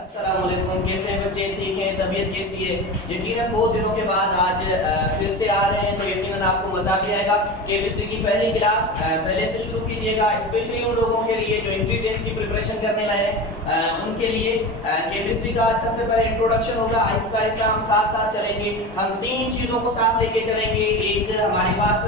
अस्सलामुअलैकुम। कैसे हैं बच्चे? ठीक हैं? तबीयत कैसी है? यकीनन बहुत दिनों के बाद आज फिर से आ रहे हैं तो यकीनन आपको मज़ा भी आएगा। केमिस्ट्री की पहली क्लास पहले से शुरू कीजिएगा, स्पेशली उन लोगों के लिए जो एंट्री टेस्ट की प्रिपरेशन करने लाए हैं उनके लिए केमिस्ट्री का आज सबसे पहले इंट्रोडक्शन होगा। आहिस्ता आहिस्ता हम साथ साथ चलेंगे। हम तीन चीज़ों को साथ लेके चलेंगे। एक हमारे पास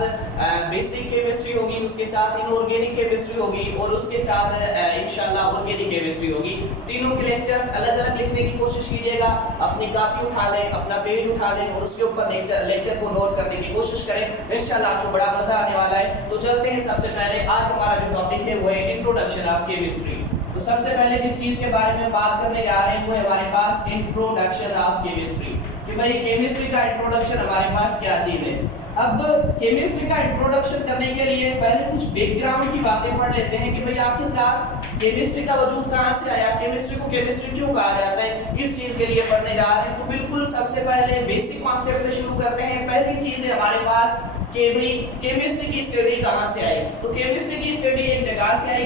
बेसिक केमिस्ट्री होगी, उसके साथ इनऑर्गेनिक केमिस्ट्री होगी और उसके साथ इंशाल्लाह ऑर्गेनिक केमिस्ट्री होगी। तीनों के लेक्चर्स अलग अलग लिखने की कोशिश कीजिएगा। अपनी कॉपी उठा लें, अपना पेज उठा लें और उसके ऊपर लेक्चर को नोट करने की कोशिश करें। इंशाल्लाह आपको बड़ा मजा आने वाला है। तो चलते हैं। सबसे पहले आज हमारा जो टॉपिक है वो है इंट्रोडक्शन ऑफ केमिस्ट्री। तो सबसे पहले जिस चीज के बारे में बात करने जा रहे हैं वो है हमारे पास इंट्रोडक्शन ऑफ केमिस्ट्री, कि भाई केमिस्ट्री का इंट्रोडक्शन हमारे पास क्या चीज है। अब केमिस्ट्री का इंट्रोडक्शन करने के लिए पहले कुछ बैकग्राउंड की बातें पढ़ लेते हैं कि भाई आखिरकार केमिस्ट्री का वजूद कहाँ से आया, केमिस्ट्री को केमिस्ट्री क्यों कहा जाता है। इस चीज के लिए पढ़ने जा रहे हैं। तो बिल्कुल सबसे पहले बेसिक कॉन्सेप्ट से शुरू करते हैं। पहली चीज है हमारे पास कि भाई केमिस्ट्री की स्टडी कहाँ से आई। तो केमिस्ट्री की स्टडी एक जगह से आई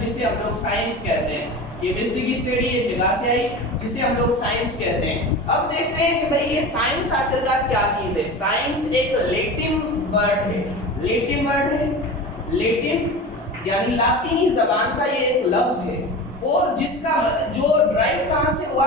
जिसे हम लोग साइंस कहते हैं। केमिस्ट्री की स्टडी एक जगह से आई जिसे हम लोग साइंस कहते हैं। अब देखते हैं कि भाई ये साइंस आखिरकार क्या चीज है। साइंस एक लैटिन वर्ड है। लैटिन वर्ड है, लैटिन यानी लातीनी जबान का ये एक लफ्ज है और जिसका जो ड्राइव कहां से हुआ,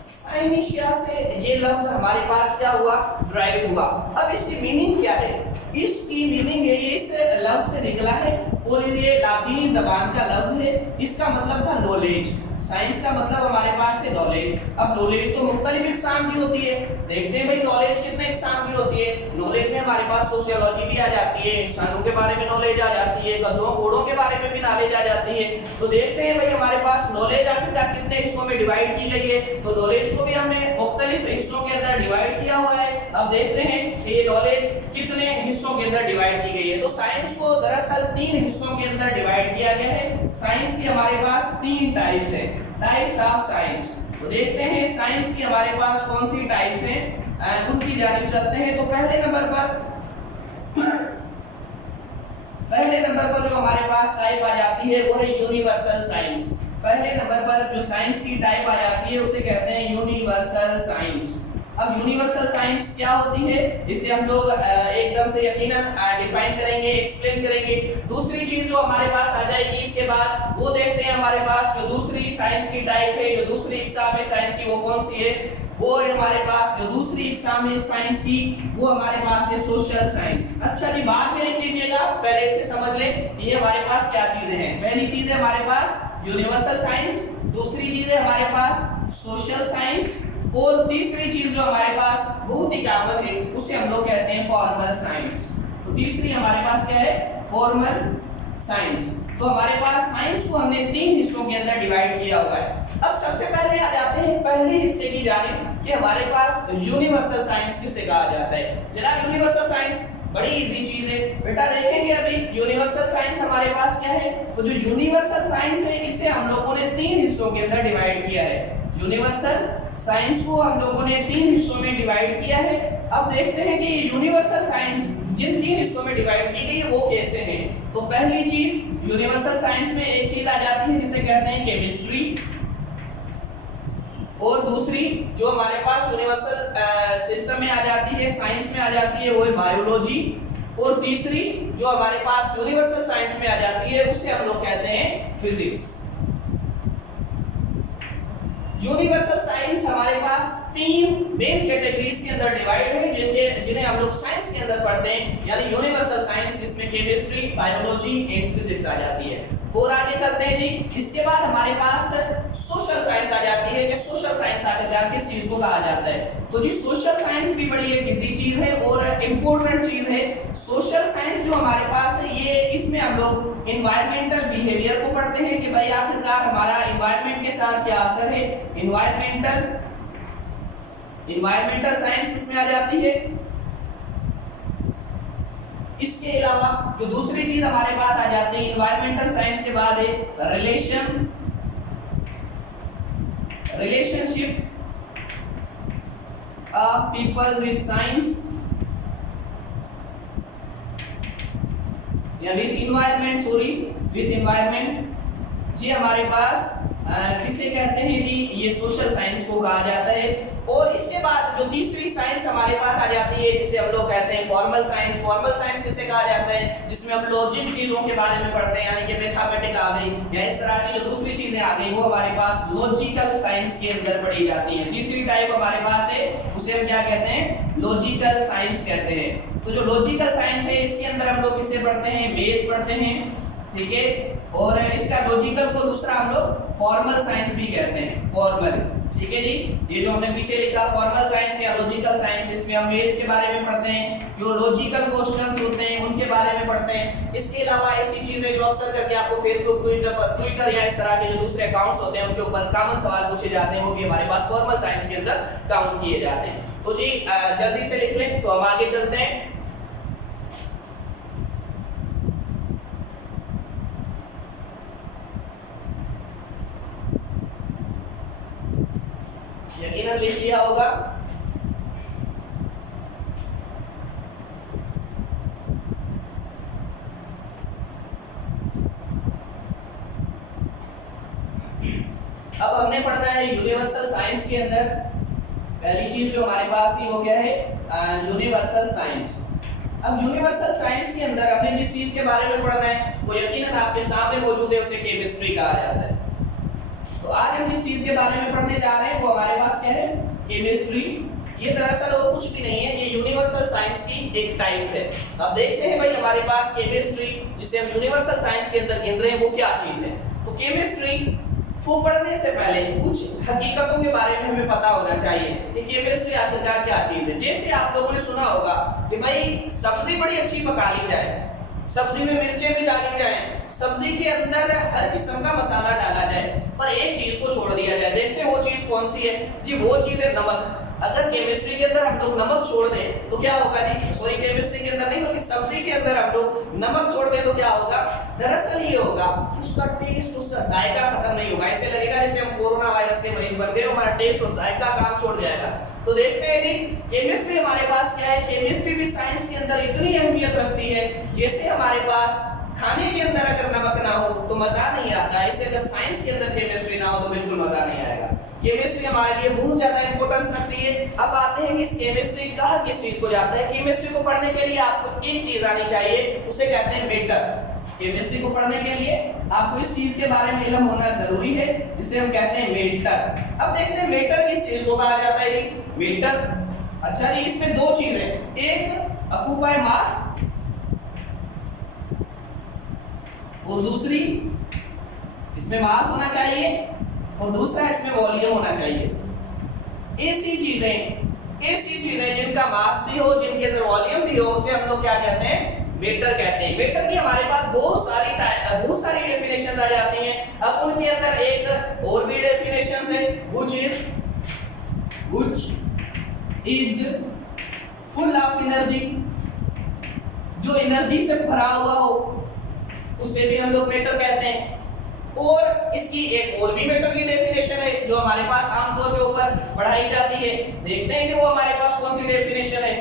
साइनिशिया से ये लफ्ज हमारे पास क्या हुआ, ड्राइव हुआ। अब इसकी मीनिंग क्या है? इसकी मीनिंग है ये इस लफ्ज से निकला है और ये लातीनी जबान का लफ्ज है। इसका मतलब था नॉलेज। साइंस का मतलब हमारे पास है नॉलेज। अब नॉलेज तो मुख्तलिफ इकसाम की होती है। देखते हैं भाई नॉलेज कितने इकसाम की होती है। नॉलेज में हमारे पास सोशियोलॉजी भी आ जाती है, इंसानों के बारे में नॉलेज आ जाती है, गधों घोड़ों के बारे में भी नॉलेज आ जाती है। तो देखते हैं भाई हमारे पास नॉलेज आखिरकार कितने हिस्सों में डिवाइड की गई है। तो नॉलेज को भी हमने मुख्तलिफ हिस्सों के अंदर डिवाइड किया हुआ है। अब देखते हैं कि ये नॉलेज कितने हिस्सों के अंदर डिवाइड की गई है। तो साइंस को दरअसल तीन हिस्सों के अंदर डिवाइड किया गया है। साइंस की हमारे पास तीन टाइप्स हैं, टाइप्स ऑफ साइंस। तो देखते हैं साइंस की हमारे पास कौन सी टाइप्स हैं, उनकी जानिब चलते हैं। तो पहले नंबर पर जो हमारे पास टाइप आ जाती है वो है यूनिवर्सल साइंस। पहले नंबर पर जो साइंस की टाइप आ जाती है उसे कहते हैं यूनिवर्सल साइंस। अब यूनिवर्सल साइंस क्या होती है इसे हम लोग एकदम से यकीनन डिफाइन करेंगे, एक्सप्लेन करेंगे। दूसरी चीज जो हमारे पास आ जाएगी इसके बाद वो देखते हैं हमारे पास जो दूसरी साइंस की टाइप है, जो दूसरी इकसाम है साइंस की वो कौन सी है। वो है हमारे पास जो दूसरी इकसाम है साइंस की वो हमारे पास है सोशल साइंस। अच्छा जी बाद में लिख लीजिएगा, पहले इसे समझ लें ये हमारे पास क्या चीजें हैं। पहली चीज है हमारे पास यूनिवर्सल साइंस, दूसरी चीज है हमारे पास सोशल साइंस और तीसरी चीज जो हमारे पास बहुत ही कॉमन है उसे हम लोग कहते हैं फॉर्मल साइंस। तो तीसरी हमारे पास क्या है, फॉर्मल साइंस। तो हमारे पास साइंस को हमने तीन हिस्सों के अंदर डिवाइड किया हुआ है। अब सबसे पहले आ जाते हैं पहले हिस्से की जानिब कि हमारे पास यूनिवर्सल साइंस किसे कहा जाता है। जनाब यूनिवर्सल साइंस बड़ी इजी चीज है बेटा। देखेंगे अभी यूनिवर्सल साइंस हमारे पास क्या है। तो जो यूनिवर्सल साइंस है इसे हम लोगों ने तीन हिस्सों के अंदर डिवाइड किया है। यूनिवर्सल साइंस को हम लोगों ने तीन हिस्सों में डिवाइड किया है। अब देखते हैं कि यूनिवर्सल साइंस जिन तीन हिस्सों में डिवाइड की गई है वो कैसे हैं। तो पहली चीज यूनिवर्सल साइंस में एक चीज आ जाती है जिसे कहते हैं केमिस्ट्री, और दूसरी जो हमारे पास यूनिवर्सल सिस्टम में आ जाती है, साइंस में आ जाती है वो है बायोलॉजी, और तीसरी जो हमारे पास यूनिवर्सल साइंस में आ जाती है उसे हम लोग कहते हैं फिजिक्स। यूनिवर्सल साइंस हमारे पास तीन मेन कैटेगरीज के अंदर डिवाइड है जिन्हें हम लोग साइंस के अंदर पढ़ते हैं, यानी यूनिवर्सल साइंस जिसमें केमिस्ट्री, बायोलॉजी एंड फिजिक्स आ जाती है। और आगे चलते हैं जी। इसके बाद हमारे पास सोशल साइंस आ जाती है कि सोशल साइंस आखिरकार किस चीज को कहा जाता है। तो जी सोशल साइंस भी बड़ी एक इजी चीज है और इम्पोर्टेंट चीज है। सोशल साइंस जो हमारे पास है ये इसमें हम लोग इन्वायरमेंटल बिहेवियर को पढ़ते हैं कि भाई आखिरकार हमारा इन्वायरमेंट के साथ क्या असर है। इन्वायरमेंटल साइंस इसमें आ जाती है। इसके अलावा जो दूसरी चीज हमारे पास आ जाती है इन्वायरमेंटल साइंस के बाद है relationship of peoples with science. या with environment, sorry with environment, ये हमारे पास किसे कहते हैं जी, ये सोशल साइंस को कहा जाता है। और इसके बाद जो तीसरी साइंस हमारे पास आ जाती है जिसे हम लोग कहते हैं फॉर्मल साइंस। फॉर्मल साइंस किसे कहा जाता है, जिसमें हम लॉजिक चीजों के बारे में पढ़ते हैं, यानी कि मैथमेटिक्स आ गई या इस तरह की जो दूसरी चीजें आ गई वो हमारे पास लॉजिकल साइंस के अंदर पढ़ी जाती है। तीसरी टाइप हमारे पास है उसे हम क्या कहते हैं, लॉजिकल साइंस कहते हैं। तो जो लॉजिकल साइंस है इसके अंदर हम लोग किसे पढ़ते हैं, मैथ पढ़ते हैं, ठीक है। और इसका लॉजिकल को दूसरा हम लोग फॉर्मल साइंस भी कहते हैं, फॉर्मल, ठीक है जी। ये जो हमने पीछे लिखा फॉर्मल साइंस या लॉजिकल साइंस, इसमें हम मैथ के बारे में पढ़ते हैं, जो लॉजिकल क्वेश्चंस होते हैं उनके बारे में पढ़ते हैं। इसके अलावा ऐसी चीजें जो अक्सर करके आपको फेसबुक, ट्विटर या इस तरह के जो दूसरे अकाउंट्स होते हैं उनके ऊपर कॉमन सवाल पूछे जाते हैं, वो भी हमारे पास फॉर्मल साइंस के अंदर काउंट किए जाते हैं। तो जी जल्दी से लिख लें, तो हम आगे चलते हैं। यकीनन लिख लिया होगा। अब हमने पढ़ना है यूनिवर्सल साइंस के अंदर पहली चीज जो हमारे पास थी वो क्या है, यूनिवर्सल साइंस। अब यूनिवर्सल साइंस के अंदर हमने जिस चीज के बारे में पढ़ना है वो यकीनन आपके सामने मौजूद है, उसे केमिस्ट्री कहा जाता है। तो आज हम जिस चीज के बारे में पढ़ने जा रहे हैं वो हमारे पास क्या है, केमिस्ट्री। ये दरअसल और कुछ भी नहीं है, ये यूनिवर्सल साइंस की एक टाइप है। अब देखते हैं भाई हमारे पास केमिस्ट्री, जिसे हम यूनिवर्सल साइंस के अंदर गिन रहे हैं, वो क्या चीज है। तो केमिस्ट्री को पढ़ने से पहले कुछ हकीकतों के बारे में हमें पता होना चाहिए कि केमिस्ट्री आखिरकार क्या चीज है। जैसे आप लोगों ने सुना होगा कि भाई सब्जी बड़ी अच्छी पका ली जाए, सब्जी में मिर्चें भी डाली जाए, सब्जी के अंदर हर किस्म का मसाला डाला जाए, पर एक चीज को छोड़ दिया जाए। देखते हैं वो चीज कौन सी है जी, वो चीज है नमक। अगर केमिस्ट्री के अंदर हम लोग नमक छोड़ दें तो क्या होगा जी, सॉरी केमिस्ट्री के अंदर नहीं बल्कि सब्जी के अंदर हम लोग नमक छोड़ दें तो क्या होगा, दरअसल ये होगा कि उसका टेस्ट, उसका जायका खत्म नहीं होगा। ऐसे लगेगा जैसे हम कोरोना वायरस से मरीज बन गए, हमारा टेस्ट और जायका काम छोड़ जाएगा। तो देखते हैं जी केमिस्ट्री हमारे पास क्या है। केमिस्ट्री भी साइंस के अंदर इतनी अहमियत रखती है, जैसे हमारे पास खाने के अंदर अगर नमक ना हो तो मजा नहीं आता, ऐसे अगर साइंस के अंदर केमिस्ट्री ना हो तो बिल्कुल मजा नहीं आएगा। केमिस्ट्री हमारे लिए बहुत ज्यादा इंपॉर्टेंस रखती है। अब आते हैं कि इस केमिस्ट्री कहा किस चीज को जाता है। केमिस्ट्री को पढ़ने के लिए आपको एक चीज आनी चाहिए, उसे कहते हैं मेटर। केमिस्ट्री को पढ़ने के लिए आपको इस चीज के बारे में इल्म होना जरूरी है, जिसे हम कहते हैं मेटर। अब देखते हैं मेटर किस चीज को कहा जाता है। मेटर, अच्छा जी, इसमें दो चीज है, एक ऑक्यूपाई मास और दूसरी इसमें मास होना चाहिए और दूसरा इसमें वॉल्यूम होना चाहिए। ऐसी चीजें जिनका मास भी हो, जिनके अंदर वॉल्यूम भी हो, उसे हम लोग क्या कहते हैं, मेटर कहते हैं। मेटर की हमारे पास बहुत सारी डेफिनेशन आ जाती हैं। अब उनके अंदर एक और भी डेफिनेशन है, which is full of energy, जो एनर्जी से भरा हुआ हो उसे भी हम लोग मेटर कहते हैं। और इसकी एक और भी मेटर की डेफिनेशन है जो हमारे पास आमतौर के ऊपर पढ़ाई जाती है। देखते हैं कि वो हमारे पास कौन सी डेफिनेशन है।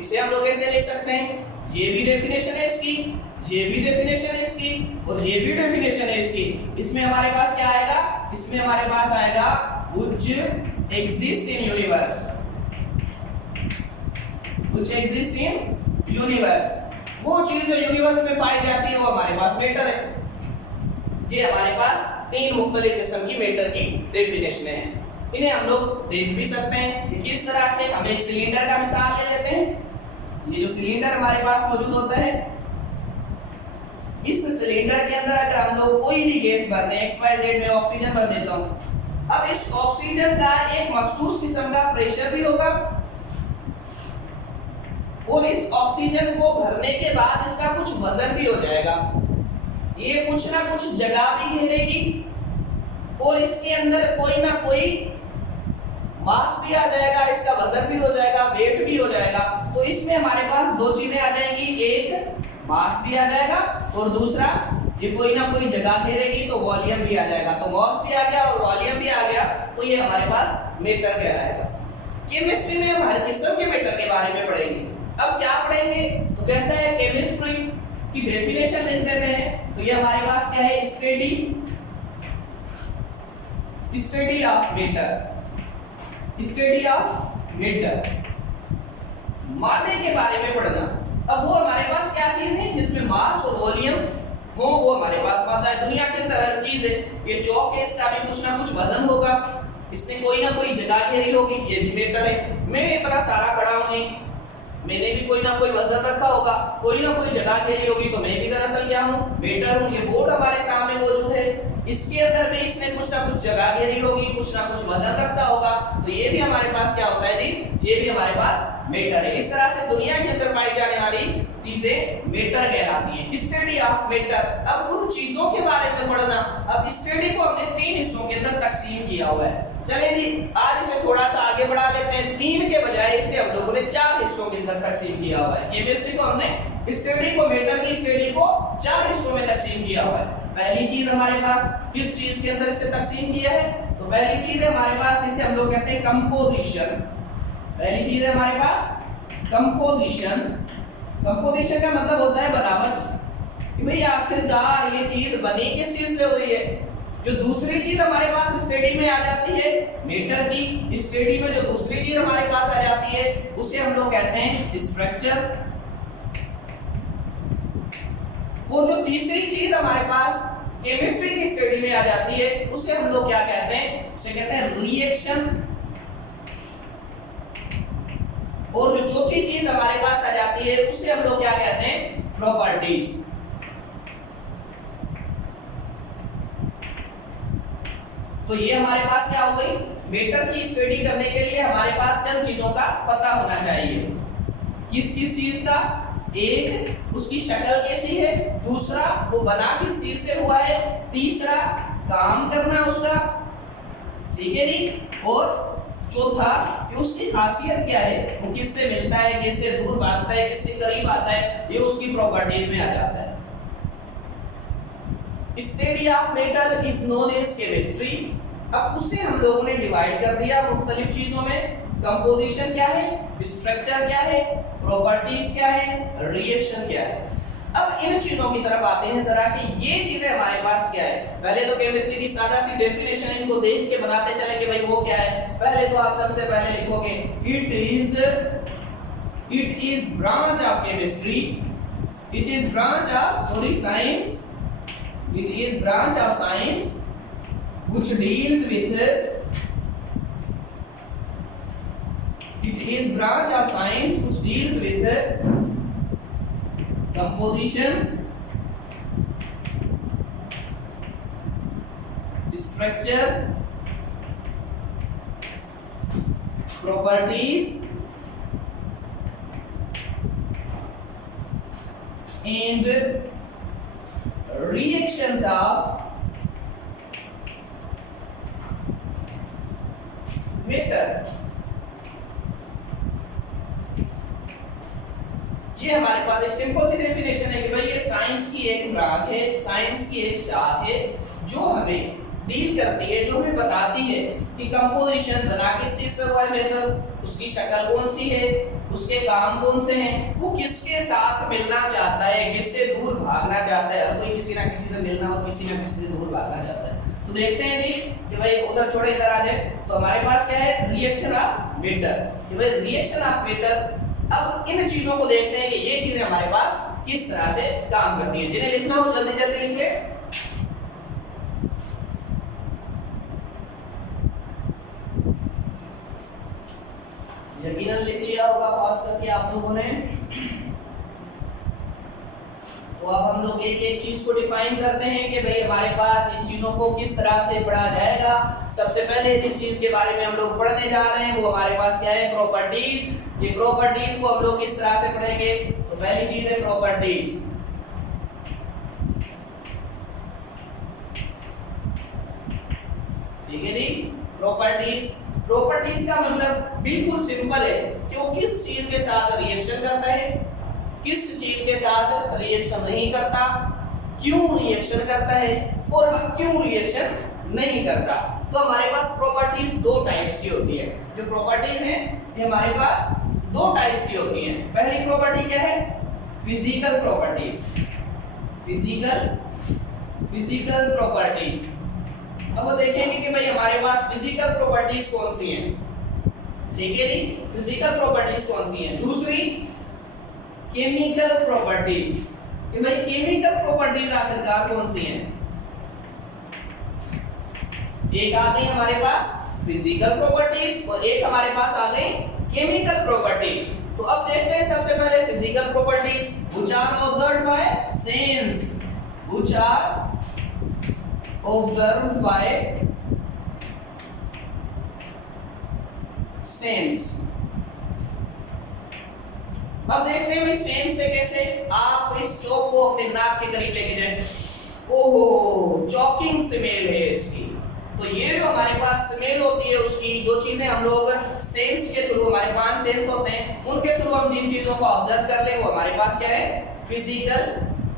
इसे हम लोग ऐसे लिख सकते हैं, ये भी डेफिनेशन है इसकी, ये भी डेफिनेशन है इसकी और ये भी डेफिनेशन है इसकी। इसमें हमारे पास क्या आएगा, इसमें हमारे पास आएगा which exist in universe, which exist in universe। वो चीज जो यूनिवर्स में पाई जाती है वो हमारे पास मेटर है। ये हमारे पास तीन मुख्तलिफ किस्म की मेटर की डेफिनेशन है। इन्हें हम लोग देख भी सकते हैं कि किस तरह से। हम एक सिलेंडर का मिसाल ले लेते हैं। ये जो सिलेंडर हमारे पास मौजूद होता है, इस सिलेंडर के अंदर अगर हम लोग कोई भी गैस भर दें, XYZ में ऑक्सीजन भर देता हूं, अब इस ऑक्सीजन का एक मखसूस किस्म का प्रेशर भी होगा और इस ऑक्सीजन को भरने के बाद इसका कुछ वजन भी हो जाएगा। ये कुछ ना कुछ जगह भी घेरेगी और इसके अंदर कोई ना कोई मास भी आ जाएगा, इसका वजन भी हो जाएगा, वेट भी हो जाएगा। तो इसमें हमारे पास दो चीजें आ जाएंगी, एक मास भी आ जाएगा और दूसरा ये कोई ना कोई जगह घेरेगी तो वॉल्यूम भी आ जाएगा। तो मास भी आ गया और वॉल्यूम भी आ गया, तो ये हमारे पास मेटर कहलाएगा। केमिस्ट्री में हम हर किस्म के मेटर के बारे में पढ़ेंगे। अब क्या पढ़ेंगे, तो कहता है केमिस्ट्री की डेफिनेशन लिख देते हैं। तो ये हमारे पास क्या है, study of matter, study of matter, मादे के बारे में पढ़ना। अब वो हमारे पास क्या चीज है जिसमें मास और वॉल्यूम हो, वो हमारे पास मादा है। दुनिया के अंदर हर चीज है, ये चौक है, इसका भी कुछ ना कुछ वजन होगा, इसने कोई ना कोई जगह घेरी होगी, ये भी मैटर है। मैं इतना सारा खड़ा हूं, मैंने भी कोई ना कोई वजन रखा होगा, कोई ना कोई जगह घेरी होगी, तो मैं भी दरअसल क्या हूं, मैटर हूं। ये बोर्ड हमारे सामने मौजूद है, इसके अंदर भी इसने कुछ ना कुछ जगह घेरी होगी, कुछ ना कुछ वजन रखता होगा, तो ये भी हमारे पास क्या होता है जी, ये भी हमारे पास मैटर है। इस तरह से दुनिया के अंदर पाई जाने वाली चीजें मैटर कहलाती हैं, स्टडी ऑफ मैटर। अब उन चीजों के बारे में पढ़ना। अब स्टडी को हमने 3 हिस्सों के अंदर तकसीम किया हुआ है। चलिए जी आज इसे थोड़ा सा आगे बढ़ा लेते हैं, 3 के बजाय इसे हम लोगों ने 4 हिस्सों के अंदर तकसीम किया हुआ है। केमिस्ट्री को हमने स्टडी को, मैटर की स्टडी को 4 हिस्सों में तकसीम किया हुआ है। पहली चीज हमारे पास किस चीज के अंदर इसे तकसीम किया है, तो पहली चीज है हमारे पास, जिसे हम लोग कहते हैं कंपोजिशन। पहली चीज है हमारे पास कंपोजिशन। कंपोजिशन का मतलब होता है बनावट, कि भाई आखिरकार ये चीज बनी किस चीज से हुई है। जो दूसरी चीज हमारे पास स्टडी में आ जाती है, मैटर की स्टडी में जो दूसरी चीज हमारे पास आ जाती है, उसे हम लोग कहते हैं स्ट्रक्चर। और जो तीसरी चीज हमारे पास केमिस्ट्री की स्टडी में आ जाती है, उसे हम लोग क्या कहते हैं, उसे कहते हैं रिएक्शन। और जो चौथी चीज हमारे पास आ जाती है, उसे हम लोग क्या कहते हैं, प्रॉपर्टीज। तो ये हमारे पास क्या हो गई, मैटर की स्टडी करने के लिए हमारे पास चंद चीजों का पता होना चाहिए। किस किस चीज का, एक उसकी शक्ल कैसी है, दूसरा वो बना किस चीज से हुआ है, तीसरा काम करना उसका, ठीक है जी, और चौथा कि उसकी खासियत क्या है, वो किससे मिलता है, किससे दूर भागता है, किसके करीब आता है, ये उसकी प्रॉपर्टीज में आ जाता है। Study of matter is known as chemistry. अब उसे हम लोगों ने डिवाइड कर दिया मुख्तलिफ चीजों में। कंपोजिशन क्या है, स्ट्रक्चर क्या है, प्रॉपर्टीज क्या है, रिएक्शन क्या है। अब इन चीजों की तरफ आते हैं जरा कि ये चीजें हमारे पास क्या है। पहले तो केमिस्ट्री की सादा सी डेफिनेशन इनको देख के बनाते चले कि भाई वो क्या है। पहले तो आप सबसे पहले लिखोगे it is branch of chemistry, it is branch of science, it is branch of science which deals with, it is branch of science which deals with composition, structure, properties and reactions of matter। ये हमारे पास एक simple सी definition है कि भाई ये science की एक branch है, साइंस की एक शाख है जो हमें डील करती है, जो हमें बताती है कि कंपोजिशन बना किस चीज से हुआ है मैटर, उसकी शक्ल कौन सी है, उसके काम कौन से हैं, वो किसके साथ मिलना चाहता है, किससे दूर भागना चाहता है। हर कोई किसी ना किसी से मिलना और किसी ना किसी से दूर भागना चाहता है। तो देखते हैं जी कि भाई उधर छोड़े इधर आ जाए, तो हमारे पास क्या है, रिएक्शन ऑफ मैटर। कि भाई रिएक्शन ऑफ मैटर। अब इन चीजों को देखते हैं कि ये चीजें हमारे पास किस तरह से काम करती है। जिन्हें लिखना हो जल्दी जल्दी लिख ले। यकीनन लिख लिया होगा पास करके आप लोगों ने। तो अब हम लोग एक एक चीज को डिफाइन करते हैं कि भाई हमारे पास इन चीजों को किस तरह से पढ़ा जाएगा। सबसे पहले जिस चीज के बारे में हम लोग पढ़ने जा रहे हैं वो हमारे पास क्या है, प्रॉपर्टीज। ये प्रॉपर्टीज को हम लोग किस तरह से पढ़ेंगे, तो पहली चीज है प्रॉपर्टीज। ठीक है जी, प्रॉपर्टीज। प्रॉपर्टीज का मतलब बिल्कुल सिंपल है कि वो किस चीज के साथ रिएक्शन करता है, किस चीज के साथ रिएक्शन नहीं करता, क्यों रिएक्शन करता है और क्यों रिएक्शन नहीं करता। तो हमारे पास प्रॉपर्टीज दो टाइप्स की होती है। जो प्रॉपर्टीज हैं ये हमारे पास दो टाइप्स की होती हैं। पहली प्रॉपर्टी क्या है, फिजिकल प्रॉपर्टीज। Physical properties. अब वो देखेंगे कि भाई हमारे पास फिजिकल प्रॉपर्टीज कौन सी हैं, ठीक है जी, फिजिकल प्रॉपर्टीज कौन सी हैं। दूसरी केमिकल प्रॉपर्टीज, कि भाई केमिकल प्रॉपर्टीज आखिरकार कौन सी हैं। एक आ गई हमारे पास फिजिकल प्रॉपर्टीज और एक हमारे पास आ गई केमिकल प्रॉपर्टीज। तो अब देखते हैं सबसे पहले physical properties, which are observed by sense, which are observed by sense। अब देखते हैं भाई सेंस से कैसे। आप इस चौक को अपने नाक के करीब लेके जाएं, ओहो चॉकिंग स्मेल है इसकी। तो ये जो हमारे पास स्मेल होती है उसकी, जो चीजें हम लोग सेंस के थ्रू, हमारे पांच सेंस होते हैं उनके थ्रू हम जिन चीजों को ऑब्जर्व कर ले वो हमारे पास क्या है, फिजिकल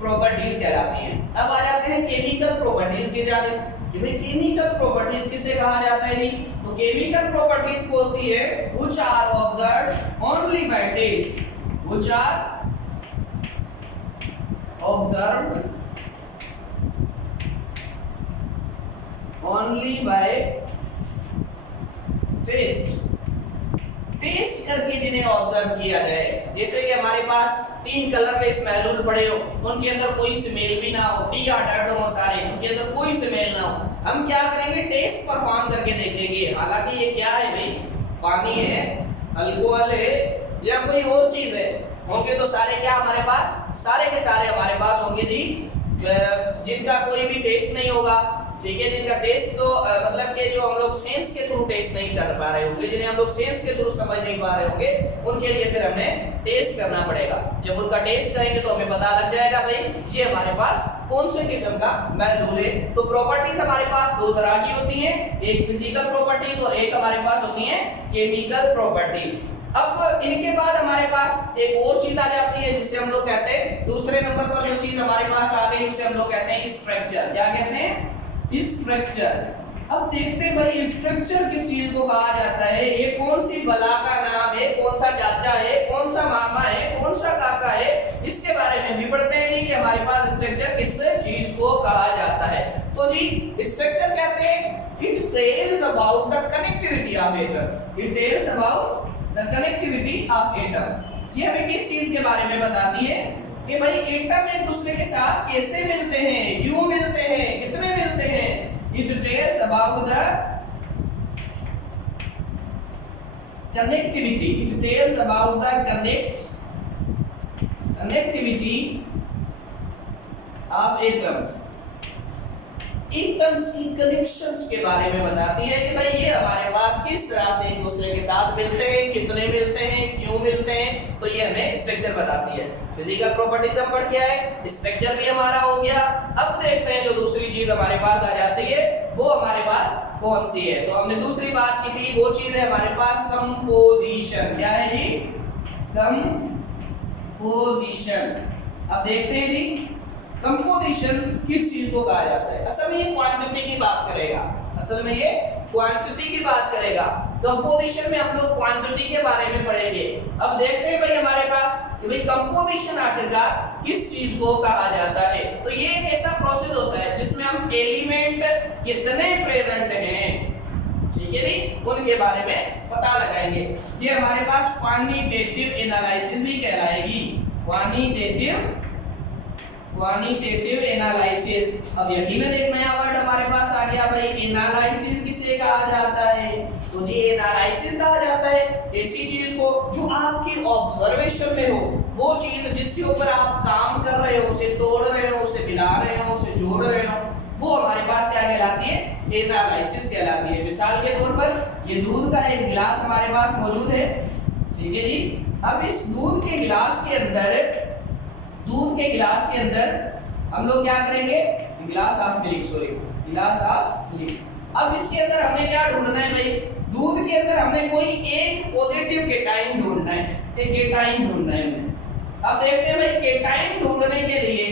प्रॉपर्टीज कहलाती हैं। अब आ जाते हैं केमिकल प्रॉपर्टीज की जानिब कि भाई केमिकल प्रॉपर्टीज किसे कहा जाता है जी। तो केमिकल प्रॉपर्टीज को होती है which are observed only by taste, which are observed only by taste। Taste करके जिन्हें ऑब्जर्व किया जाए, जैसे कि हमारे पास तीन कलरलेस महलूल पड़े हो, उनके अंदर कोई स्मेल भी ना हो, टी आर्डर्ड हो सारे, उनके अंदर कोई स्मेल ना हो, हम क्या करेंगे, टेस्ट परफॉर्म करके देखेंगे। हालांकि ये क्या है भाई, पानी है, अल्कोहल है या कोई और चीज है, होंगे तो सारे क्या हमारे पास, सारे के सारे हमारे पास होंगे जी जिनका कोई भी टेस्ट नहीं होगा, ठीक है, जिनका टेस्ट तो मतलब कि जो हम लोग सेंस के थ्रू टेस्ट नहीं कर पा रहे होंगे, जिन्हें हम लोग सेंस के थ्रू समझ नहीं पा रहे होंगे, उनके लिए फिर हमें टेस्ट करना पड़ेगा। जब उनका टेस्ट करेंगे तो हमें पता लग जाएगा भाई ये हमारे पास कौन से किस्म का महलूल है। तो प्रॉपर्टीज हमारे पास दो तरह की होती हैं, एक फिजिकल प्रॉपर्टीज और एक हमारे पास होती है केमिकल प्रॉपर्टीज। अब इनके बाद हमारे पास एक और चीज आ जाती है जिसे हम लोग कहते हैं, दूसरे नंबर पर जो चीज हमारे पास आ गई उसे हम लोग कहते हैं स्ट्रक्चर। क्या कहते हैं, स्ट्रक्चर। अब देखते हैं भाई स्ट्रक्चर किस चीज को कहा जाता है, ये कौन सी बला का नाम है, कौन सा चाचा है, कौन सा मामा है, कौन सा काका है, इसके बारे में भी पढ़ते हैं नहीं कि हमारे पास स्ट्रक्चर किस चीज को कहा जाता है। तो जी स्ट्रक्चर कहते हैं it tells about the connectivity of atoms, it tells about the connectivity of atom. जी हमें किस चीज के बारे में बताती है कि भाई एटम एक दूसरे के साथ कैसे मिलते हैं, क्यों मिलते हैं, कितने मिलते हैं। It tells about the connectivity. It tells about the connectivity of atoms. Atoms की कनेक्शंस के बारे में बताती है कि भाई ये हमारे पास किस तरह से एक दूसरे के साथ मिलते हैं, कितने मिलते हैं, क्यों मिलते हैं। तो ये हमें स्ट्रक्चर बताती है। फिजिकल प्रॉपर्टीज हम पढ़ के आए, स्ट्रक्चर भी हमारा हो गया। अब देखते हैं जो दूसरी चीज हमारे पास आ जाती है वो हमारे पास कौन सी है। तो हमने दूसरी बात की थी, वो चीज है हमारे पास कंपोजिशन। क्या है जी, कंपोजिशन। अब देखते हैं जी कंपोजिशन किस चीज को कहा जाता है। असल में ये क्वांटिटी की बात करेगा, असल में ये क्वांटिटी की बात करेगा। कंपोजिशन में हम लोग क्वांटिटी के बारे में पढ़ेंगे। अब देखते हैं भाई हमारे पास कि भाई कंपोजिशन आखिरकार किस चीज को कहा जाता है। तो ये एक ऐसा प्रोसेस होता है जिसमें हम एलिमेंट कितने प्रेजेंट हैं, ठीक है जी, उनके बारे में पता लगाएंगे। ये हमारे पास क्वांटिटेटिव एनालिसिस भी कहलाएगी, क्वांटिटेटिव एनालिसिस। अब यकीनन एक नया वर्ड हमारे पास आ गया भाई, एनालिसिस किसे कहा जाता है। तो जी एनालिसिस कहा जाता है ऐसी चीज को जो आपकी ऑब्जर्वेशन में हो, वो चीज जिसके ऊपर आप काम कर रहे हो, उसे तोड़ रहे हो, उसे मिला रहे हो, उसे जोड़ रहे हो, वो हमारे पास क्या कहलाती है, एनालिसिस कहलाती है। मिसाल के तौर पर ये दूध का एक गिलास हमारे पास मौजूद है, ठीक है जी। अब इस दूध के गिलास के अंदर हम लोग क्या करेंगे, गिलास ऑफ मिल्क। अब इसके अंदर हमने क्या ढूंढना है भाई, दूध के अंदर हमने कोई एक पॉजिटिव केटाइन ढूंढना है, एक केटाइन ढूंढना है हमने। अब देखते हैं भाई केटाइन ढूंढने के लिए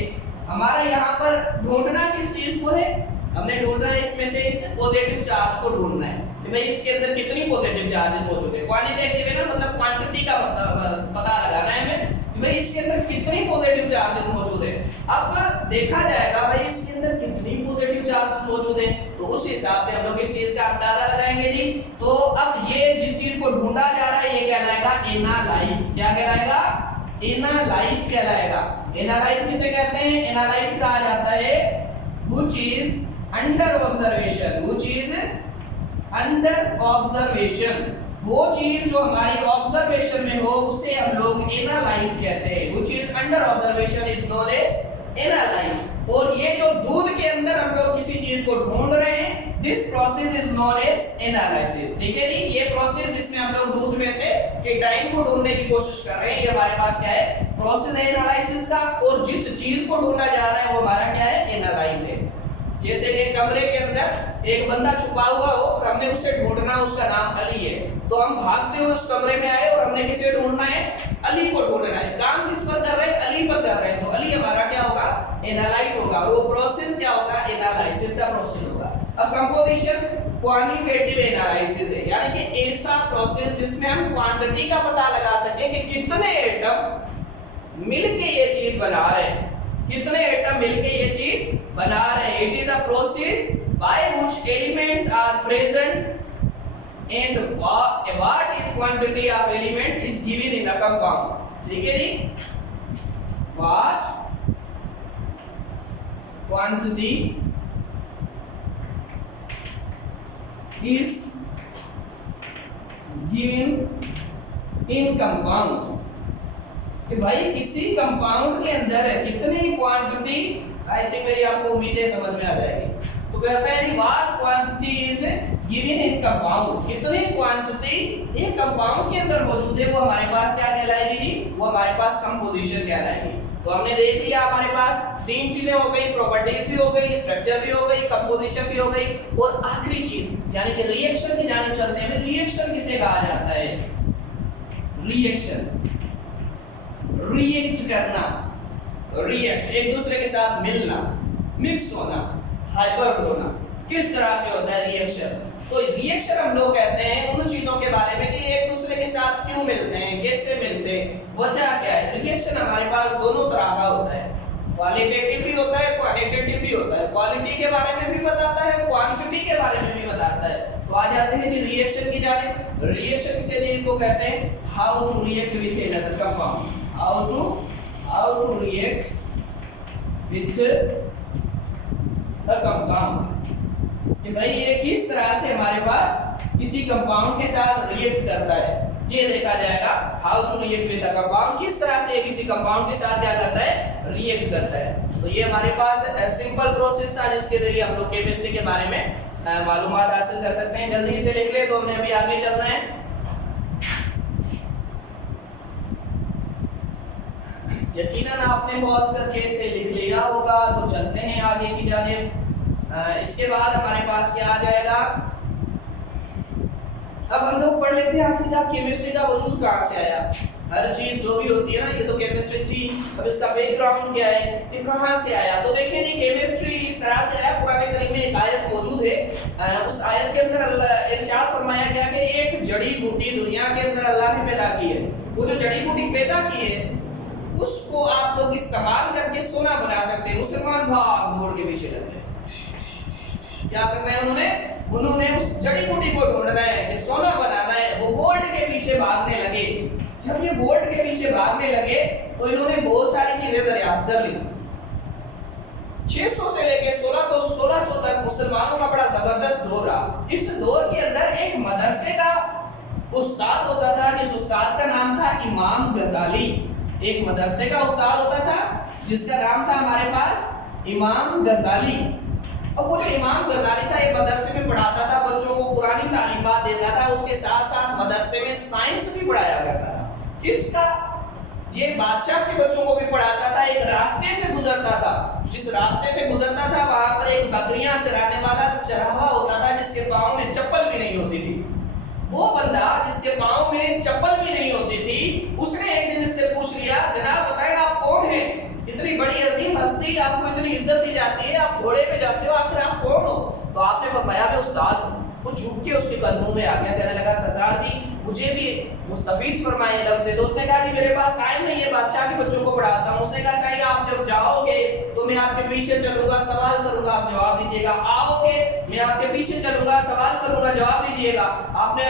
हमारा यहाँ पर ढूंढना किस चीज को है, हमने ढूंढना है इसमें से इस पॉजिटिव चार्ज को ढूंढना है कि भाई इसके अंदर कितनी पॉजिटिव चार्जेस मौजूद है। क्वांटिटेटिव है ना, मतलब क्वांटिटी का पता लगाना है हमें कि भाई इसके अंदर कितनी पॉजिटिव चार्जेस मौजूद है। अब देखा जाएगा भाई इसके अंदर कितनी पॉजिटिव चार्जेस मौजूद हैं, तो उस हिसाब से हम लोग इस चीज का अंदाजा लगाएंगे जी। तो अब ये जिस चीज को ढूंढा जा रहा है ये कहलाएगा एनालाइट। क्या कहलाएगा? एनालाइट कहलाएगा। एनालाइट किसे कहते हैं? एनालाइट कहा जाता है which is under observation, which is under observation. वो चीज जो हमारी ऑब्जर्वेशन में हो उसे हम लोग एनालाइज कहते हैं। Which is under observation is known as analyse. और ये जो दूध के अंदर हम लोग किसी चीज को ढूंढ रहे हैं, this process is known as analysis. ठीक है जी, ये प्रोसेस जिसमें हम लोग दूध में से कीटाणु को ढूंढने की कोशिश कर रहे हैं, ये हमारे पास क्या है? प्रोसेस है एनालिसिस का। और जिस चीज को ढूंढा जा रहा है वो हमारा क्या है? एनालाइज है। जैसे कि कमरे के अंदर एक बंदा छुपा हुआ हो और हमने उसे ढूंढना, उसका नाम अली है, तो हम भागते हुए उस कमरे में आए और हमने किसे ढूंढना है? अली को ढूंढना है। काम किस पर कर रहे हैं? अली पर कर रहे हैं, तो अली हमारा क्या होगा? एनालाइट होगा। और वो प्रोसेस क्या होगा? एनालिसिस का प्रोसेस होगा। अब कंपोजिशन क्वांटिटेटिव एनालिसिस है, यानी कि ऐसा प्रोसेस जिसमें हम क्वांटिटी का पता लगा सके कि कितने एटम मिलके ये चीज बना रहे हैं, कितने एटम मिलके ये चीज बना रहे हैं। It is a process by which elements are present and what is quantity of element is given in a compound। ठीक है जी, what quantity is given in compound, कि भाई किसी कंपाउंड के अंदर कितनी क्वांटिटी, आई थिंक मेरी आपको उम्मीदें समझ में आ जाएगी। तो कहते हैं what quantity is given in compound, कितनी क्वांटिटी एक कंपाउंड के अंदर मौजूद है, वो हमारे पास क्या कहलाएगी जी? वो हमारे पास कंपोजिशन कहलाएगी। तो हमने देख लिया हमारे पास तीन चीजें हो गई, प्रॉपर्टीज भी हो गई, स्ट्रक्चर भी हो गई, कंपोजिशन भी हो गई, और आखिरी चीज यानी कि रिएक्शन की जानिब चलते हैं। रिएक्शन किसे कहा जाता है? रिएक्शन, रिएक्ट करना, रिएक्ट एक दूसरे के साथ मिलना, मिक्स होना, हाइब्रिड होना, किस तरह से होता है रिएक्शन? तो रिएक्शन हम लोग कहते हैं उन चीजों के बारे में कि एक दूसरे के साथ क्यों मिलते हैं, कैसे मिलते हैं, वजह क्या है। रिएक्शन हमारे पास दोनों तरह का होता है, क्वालिटेटिव भी होता है, क्वांटिटेटिव भी होता है। क्वालिटी के बारे में भी बताता है, क्वांटिटी के बारे में भी बताता है। तो आ जाते हैं जी रिएक्शन की जानिब। रिएक्शन किसे जी को कहते हैं? How to react with another compound, how to react with a compound, कि भाई ये किस तरह से हमारे पास किसी कंपाउंड के साथ रिएक्ट करता है, ये देखा जाएगा। How to react with a compound, किस तरह से किसी कंपाउंड के साथ क्या करता है? रिएक्ट करता है। तो ये हमारे पास सिंपल प्रोसेस था जिसके जरिए हम लोग केमिस्ट्री के बारे में मालूमात हासिल कर सकते हैं। जल्दी से लिख ले, तो हमने अभी आगे चलना है। यकीनन आपने पॉज करके इसे लिख लिया होगा। तो चलते हैं आगे की जानिब। इसके बाद हमारे पास क्या आ जाएगा? अब हम लोग पढ़ लेते हैं आखिरकार केमिस्ट्री का वजूद कहाँ से आया। हर चीज जो भी होती है ना, ये तो केमिस्ट्री थी, अब इसका बैकग्राउंड क्या है, ये कहाँ से आया। तो देखिए जी, केमिस्ट्री इस तरह से आया। पुराने करीम में एक आयत मौजूद है, उस आयत के अंदर अल्लाह इरशाद फरमाया गया कि एक जड़ी बूटी दुनिया के अंदर अल्लाह ने पैदा की है। वो जो जड़ी बूटी पैदा की है उसको आप लोग इस्तेमाल करके सोना बना सकते हैं। मुसलमान भाग दौड़ के पीछे लग गए। क्या कर रहे हैं उन्होंने उस जड़ी बूटी को ढूंढना है कि सोना बनाना है। वो गोल्ड के पीछे भागने लगे। जब ये गोल्ड के पीछे भागने लगे तो इन्होंने बहुत सारी चीजें दरियाफ्त कर ली। 600 से लेके 1600 तक मुसलमानों का बड़ा जबरदस्त दौर रहा। इस दौर के अंदर एक मदरसे का उस्ताद होता था, जिस उस्ताद का नाम था इमाम गजाली। एक मदरसे का उस्ताद होता था जिसका नाम था हमारे पास इमाम गजाली। अब वो जो इमाम गजाली था, ये मदरसे में पढ़ाता था, बच्चों को पुरानी तालीमात देता था, उसके साथ साथ मदरसे में साइंस भी पढ़ाया करता था। इसका ये बादशाह के बच्चों को भी पढ़ाता था। एक रास्ते से गुजरता था, जिस रास्ते से गुजरता था वहां पर एक बकरियां चराने वाला चरावा होता था जिसके पाँव में चप्पल भी नहीं होती थी। वो बंदा जिसके पाँव में चप्पल भी नहीं होती थी, उसने एक दिन इससे पूछ लिया, जनाब बताएं आप कौन हैं? इतनी बड़ी अजीम हस्ती, आपको इतनी इज्जत दी जाती है, आप घोड़े पे जाते हो, आखिर आप कौन हो? तो आपने फरमाया मैं उस्ताद हूँ। वो झुक के उसके कदमों में आ गया, कहने लगा सरदार जी मुझे भी मुस्तफीज फरमाए इल्म से। तो उसने कहा कि मेरे पास टाइम नहीं है, बादशाह के बच्चों को पढ़ाता हूँ। उसने कहा सही, आप जब जाओगे तो मैं आपके पीछे चलूंगा, सवाल करूंगा, आप जवाब दीजिएगा। आओगे, मैं आपके पीछे चलूंगा, सवाल करूंगा, जवाब दीजिएगा। आपने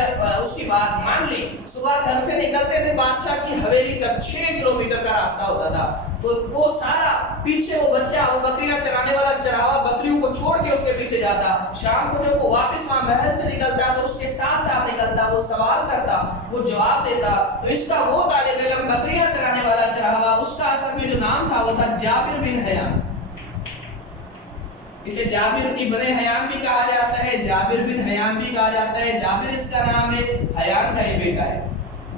उसकी बात मान ली। सुबह घर से निकलते थे, बादशाह की हवेली तक 6 किलोमीटर का रास्ता होता था। तो वो सारा पीछे वो बच्चा, वो बकरियां चराने वाला चरावा बकरियों को छोड़ के उसके पीछे जाता। शाम को जब वो वापस वहां महल से निकलता तो उसके साथ साथ निकलता, वो सवाल करता, वो जवाब देता। तो इसका वो तालिब इल्म बकरियां चराने वाला चरावा, उसका असल में जो नाम था वो था जाबिर बिन हयान। इसे जाबिर इब्न हयान भी कहा जाता है, जाबिर बिन हयान भी कहा जाता है। जाबिर इसका नाम है, हयान का ये बेटा है।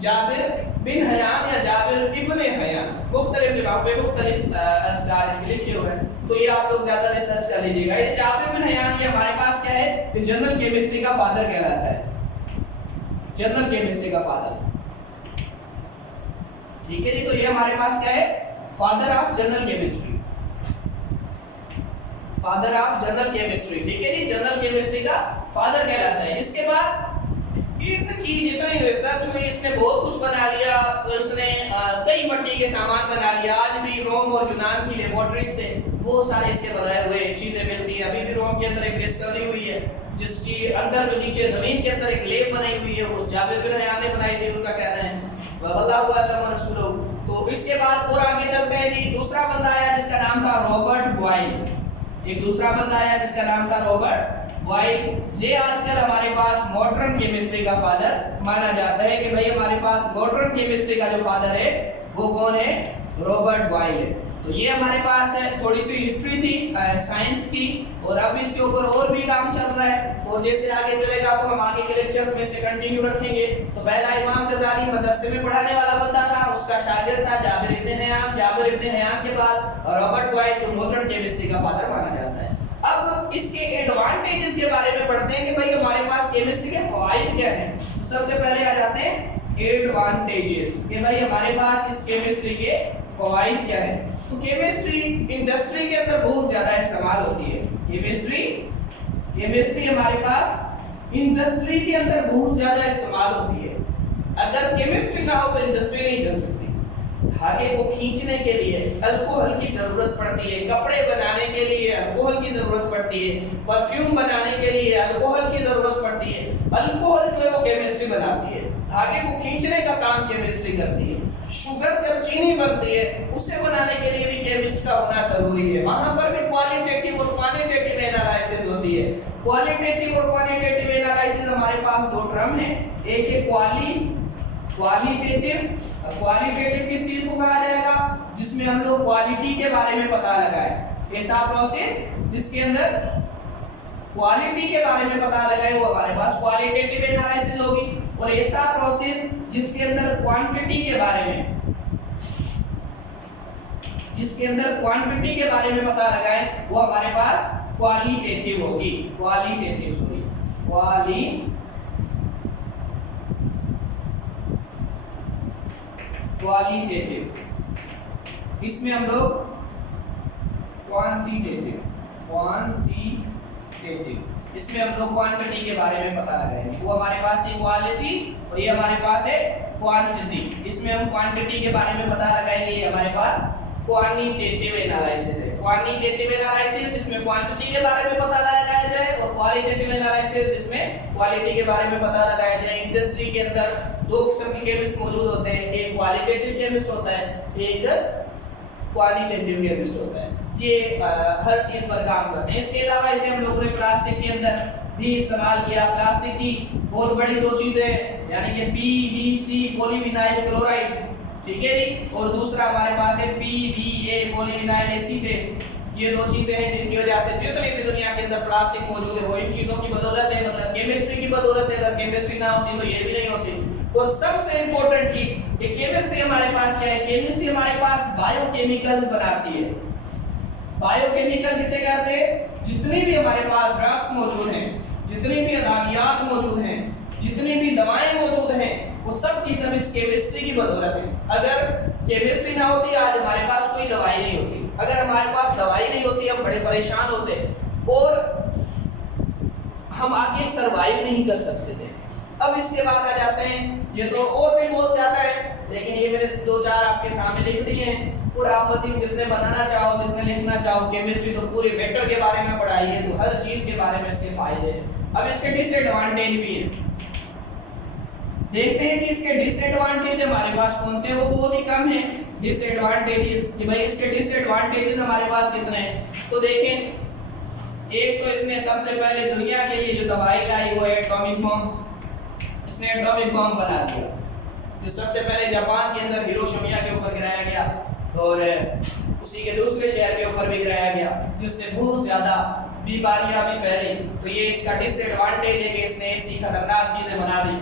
जाबिर बिन हयान या जाबिर इब्ने हयान, मुख्तलिफ जगहों पे मुख्तलिफ अज़कार इसके लिखे हुए हैं, तो ये आप लोग ज्यादा रिसर्च कर लीजिएगा। ये जाबिर बिन हयान ये हमारे पास क्या है, ये जनरल केमिस्ट्री का फादर कहलाता है, जनरल केमिस्ट्री का फादर। ठीक है जी, तो ये हमारे पास क्या है, father of general chemistry, father of general chemistry. ठीक है जी, जनरल केमिस्ट्री का फादर कहलाता है। इसके बाद इनकी जितनी रिसर्च हुई, इसने बहुत कुछ बना लिया। तो इसने कई मिट्टी के सामान बना लिया। आज भी रोम और यूनान की लेबोरेटरी से बहुत सारे इसके बनाए हुए चीजें मिलती हैं। अभी भी रोम के अंदर एक डिस्कवरी हुई है, जिसकी अंदर जो नीचे जमीन के अंदर एक लेब बनाई हुई है, वो जाबिर बिन हयान ने बनाई थी, उनका कहना है। वल्लाहु अअलम व रसूलुहु। तो इसके बाद और आगे चलते हैं जी। दूसरा बंदा आया जिसका नाम था रॉबर्ट बॉयल। एक दूसरा बंदा आया जिसका नाम था रॉबर्ट बॉयल। ये आजकल हमारे पास मॉडर्न केमिस्ट्री का फादर माना जाता है कि भाई हमारे पास मॉडर्न केमिस्ट्री का जो फादर है वो कौन है, रॉबर्ट बॉयल है। तो ये हमारे पास है, थोड़ी सी हिस्ट्री थी साइंस की, और अब इसके ऊपर और भी काम चल रहा है। और जैसे आगे चलेगा तो हम आगे के लेक्चर्स में से कंटिन्यू रखेंगे। तो पहला इमाम गजाली मदरसे में पढ़ाने वाला बंदा था, उसका शागिर्द था जाबिर इब्न हयान। जाबिर इब्न हयान के बाद रॉबर्ट बॉयल जो मॉडर्न केमिस्ट्री का फादर माना जाता है। अब इसके एडवांटेजेस के बारे में पढ़ते हैं कि भाई हमारे पास केमिस्ट्री के फायदे क्या हैं। सबसे पहले आ जाते हैं एडवांटेजेस कि भाई हमारे पास इस केमिस्ट्री के फायदे क्या हैं। तो केमिस्ट्री इंडस्ट्री के अंदर बहुत ज्यादा इस्तेमाल होती है। केमिस्ट्री हमारे पास इंडस्ट्री के अंदर बहुत ज्यादा इस्तेमाल होती है। अगर केमिस्ट्री ना हो तो इंडस्ट्री नहीं चल सकती। धागे को खींचने के लिए अल्कोहल की जरूरत पड़ती है, कपड़े बनाने के लिए अल्कोहल की जरूरत पड़ती है, परफ्यूम बनाने के लिए अल्कोहल की जरूरत पड़ती है। अल्कोहल जो है वो केमिस्ट्री बनाती है। धागे को खींचने का काम केमिस्ट्री करती है। शुगर जब चीनी बनती है उसे बनाने के लिए भी केमिस्ट का होना जरूरी है। वहां पर भी क्वालिटेटिव और क्वांटिटेटिव एनालिसिस होती है। क्वालिटेटिव और क्वांटिटेटिव एनालिसिस हमारे पास दो टर्म है, एक है क्वालिटेटिव। क्वालिटेटिव किस चीज को कहा जाएगा, जिसमें हम लोग क्वालिटी के बारे में पता लगाए। ऐसा प्रोसेस जिसके अंदर क्वालिटी के बारे में पता लगाए वो हमारे पास क्वालिटेटिव एनालिसिस होगी। और ऐसा प्रोसेस जिसके अंदर क्वांटिटी के बारे में पता लगाए वो हमारे पास क्वालिटेटिव होगी। क्वालिटेटिव। इसमें हम लोग क्वांटिटेटिव, इसमें हम लोग क्वांटिटी के बारे में पता लगाएंगे। वो हमारे पास है क्वालिटी और ये हमारे पास है क्वांटिटी। इसमें हम क्वांटिटी के बारे में पता लगाएंगे, ये हमारे पास क्वांटिटेटिव एनालिसिस है। क्वांटिटेटिव एनालिसिस जिसमें क्वांटिटी के बारे में पता लगाया जाए, और क्वालिटेटिव एनालिसिस जिसमें क्वालिटी के बारे में पता लगाया जाए। इंडस्ट्री के अंदर दो किस्म के केमिस्ट मौजूद होते हैं, एक क्वालिटेटिव केमिस्ट होता है, एक क्वालिटेटिव केमिस्ट होता है। ये हर चीज पर काम करते हैं। इसके अलावा इसे हम लोगों ने प्लास्टिक के अंदर भी इस्तेमाल किया। प्लास्टिक की बहुत बड़ी दो चीजें यानी कि पीवीसी पॉलीविनाइल क्लोराइड, ठीक है जी, और दूसरा हमारे पास है पीवीए पॉलीविनाइल एसीटेट। ये दो चीजें हैं जिनकी वजह से जितनी भी दुनिया के अंदर प्लास्टिक मौजूद है वो इन चीजों की बदौलत है, मतलब केमिस्ट्री की बदौलत है। अगर केमिस्ट्री ना होती तो ये भी नहीं होती। और सबसे इंपॉर्टेंट चीज ये केमिस्ट्री हमारे पास क्या है, केमिस्ट्री हमारे पास बायोकेमिकल्स बनाती है। बायोकेमिकल किसे कहते हैं, जितनी भी हमारे पास ड्रग्स मौजूद हैं, जितनी भी अदावियात मौजूद हैं, जितनी भी दवाएं मौजूद हैं, वो सब की सब इस केमिस्ट्री की बदौलत है। अगर केमिस्ट्री ना होती आज हमारे पास कोई दवाई नहीं होती। अगर हमारे पास दवाई नहीं होती हम बड़े परेशान होते और हम आगे सरवाइव नहीं कर सकते थे। अब इसके बाद आ जाते हैं, ये तो और भी बहुत ज्यादा है, लेकिन ये मैंने दो चार आपके सामने लिख दिए हैं। और आप मजीद जितने बनाना चाहो, जितने लिखना चाहो, केमिस्ट्री तो पूरे वेक्टर के बारे में पढ़ाई है, तो हर चीज के बारे में इसके फायदे हैं। अब इसके डिसएडवांटेज भी है, देखते हैं कि इसके डिसएडवांटेज हमारे पास कौन से हैं, वो बहुत ही कम है। डिसएडवांटेजेस कि भाई इसके डिसएडवांटेजेस हमारे पास कितने हैं, तो देखें, एक तो इसने सबसे पहले दुनिया के लिए जो दवाई लाई वो है एटॉमिक बम। इसने एटॉमिक बम बना दिया, जो सबसे पहले जापान के अंदर हिरोशिमा के ऊपर गिराया गया और उसी के दूसरे शहर के ऊपर भी गिराया गया, जिससे बहुत ज्यादा बीमारियां भी फैली। तो ये इसका डिसएडवांटेज है कि इसने ऐसी खतरनाक चीजें बना दी।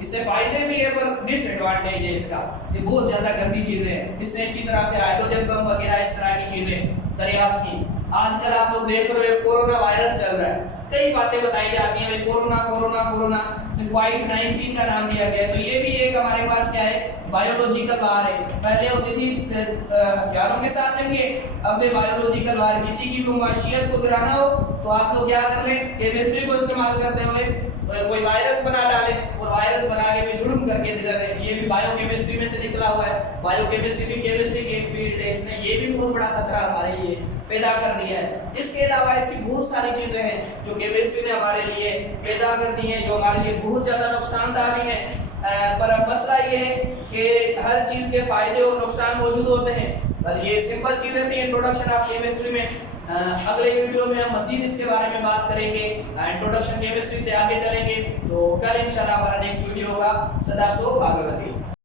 इससे फायदे भी है पर डिसएडवांटेज है इसका, ये बहुत ज्यादा गंदी चीजें हैं। इसने इसी तरह से हाइड्रोजन बम वगैरह इस तरह की चीजें दरियाफ्त की। आजकल आप लोग देख रहे हो कोरोना वायरस चल रहा है, कई बातें बताई जाती हैं, कोरोना कोरोना कोरोना कोविड-19 का नाम दिया गया है। तो ये भी एक हमारे पास क्या है, बायोलॉजिकल वार है। पहले होती थी हथियारों के साथ जंगे, अब भी बायोलॉजिकल वार। किसी की भी माशियत को गिराना हो तो आप लोग क्या कर लें, केमिस्ट्री को इस्तेमाल करते हुए कोई वायरस बना डाले और वायरस बना के भी जुर्म करके दे रहे हैं। ये भी बायोकेमिस्ट्री में से निकला हुआ है। बायोकेमिस्ट्री भी केमिस्ट्री की एक फील्ड है, इसने ये भी बहुत बड़ा खतरा हमारे लिए पैदा कर दिया है। इसके अलावा ऐसी बहुत सारी चीजें हैं जो केमिस्ट्री ने हमारे लिए पैदा कर दी हैं, जो हमारे लिए बहुत ज्यादा नुकसानदायक भी हैं। पर अब मसला ये है कि हर चीज के फायदे और नुकसान मौजूद होते हैं। और ये सिंपल चीजें थी इंट्रोडक्शन ऑफ केमिस्ट्री में। अगले वीडियो में हम मजीद इसके बारे में बात करेंगे, इंट्रोडक्शन केमिस्ट्री से आगे चलेंगे। तो कल इंशाल्लाह हमारा नेक्स्ट वीडियो होगा। सदा सो भागवती।